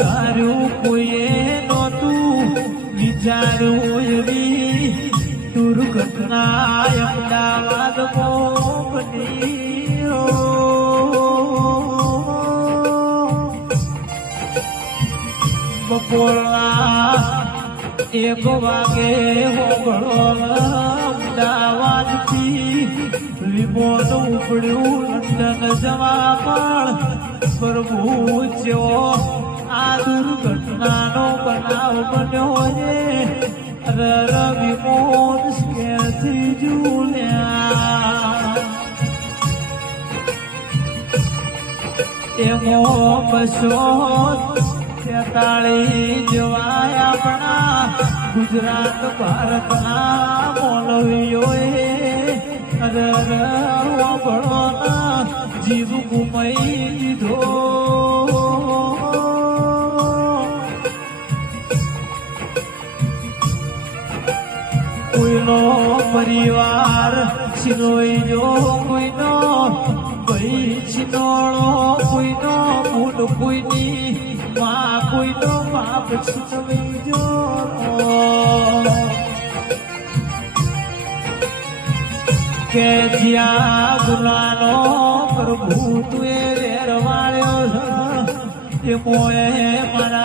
ધાર્યું કોઈએ નહોતું વિચાર્યું એવી દુર્ઘટના અમદાવાદમાં બની બપોરના 1 વાગે હોગળો અમદાવાદથી વિમાન ઉપડ્યું લંડન જવા પણ પ્રભુ જેવો આ દુર્ઘટનાનો બનાવ બન્યો છે વિમાન સ્કેરથી ઝૂલ્યા એમો 243 જેવા આપણા ગુજરાત ભારતના મોલવીઓએ જીવ ગુમાઈ દીધો કોઈનો પરિવાર છીનોઈ જો કોઈનો ભાઈ છીનોળો કોઈનો મૂળ કોઈની માં કોઈનો બાપ છીનવી જો કે જ્યાં ગુનાનો પ્રભુ તું એ વેરવાળ્યો એ મોએ મારા